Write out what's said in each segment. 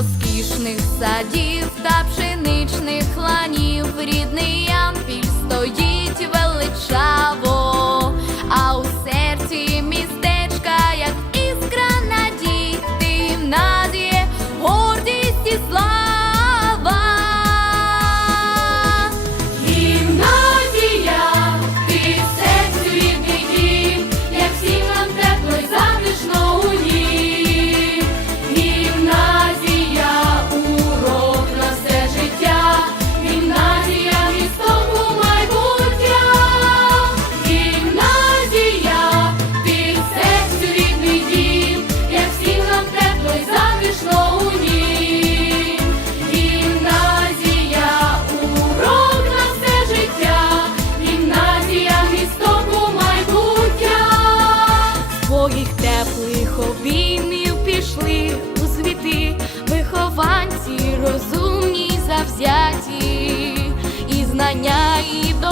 розкішних садів та пшеничних ланів, рідний ямпіль стоїть величаво, а усе.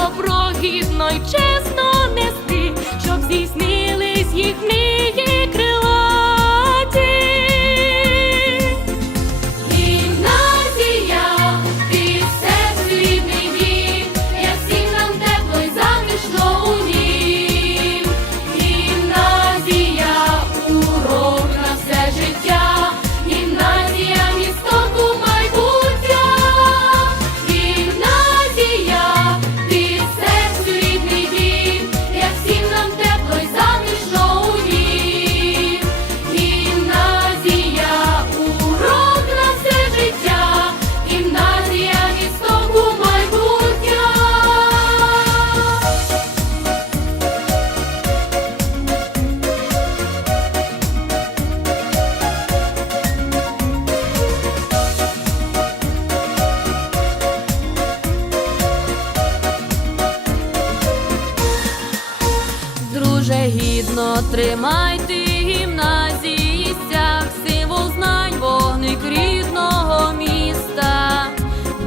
добро гідно й чесно нести, щоб здійснити. Вже гідно тримайте гімназії, стяг, символ знань, вогник рідного міста,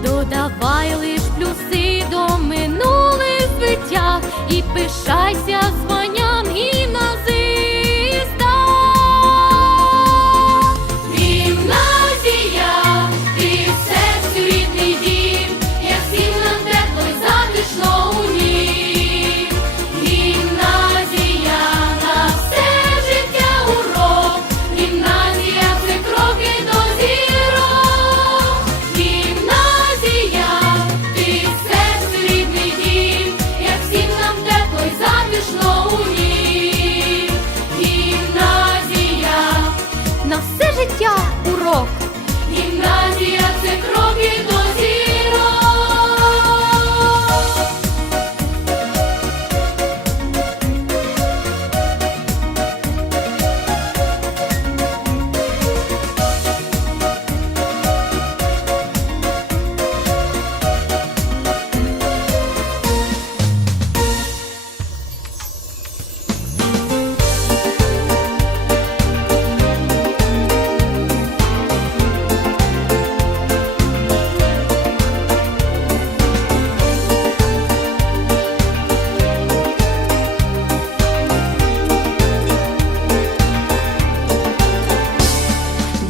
додавай лиш плюси до минулих життя і пишайся.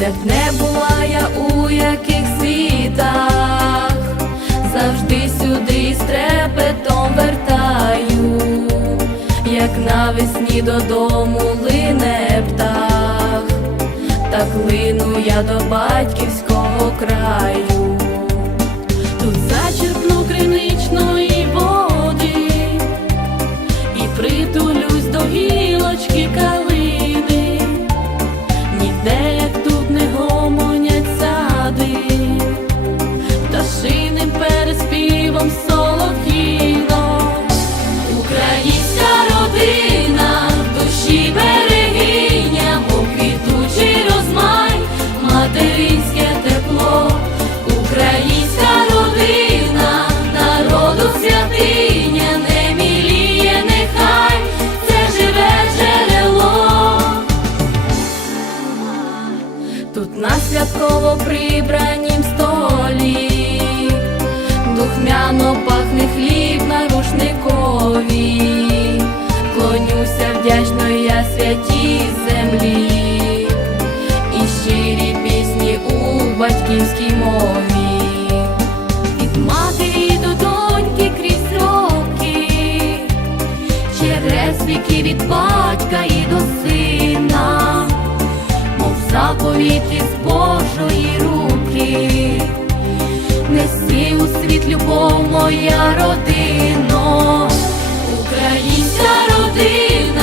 де б не була я у яких світах, завжди сюди стрепетом вертаю, як навесні додому лине птах, так лину я до батьківського краю. Пахне хліб на рушникові, клонюся вдячно я святій землі, і щирі пісні у батьківській мові, від матері до доньки крізь роки, через віки від батька і до сина, мов заповіті з Божої руки. Неси у світ любов, моя родина, українська родина.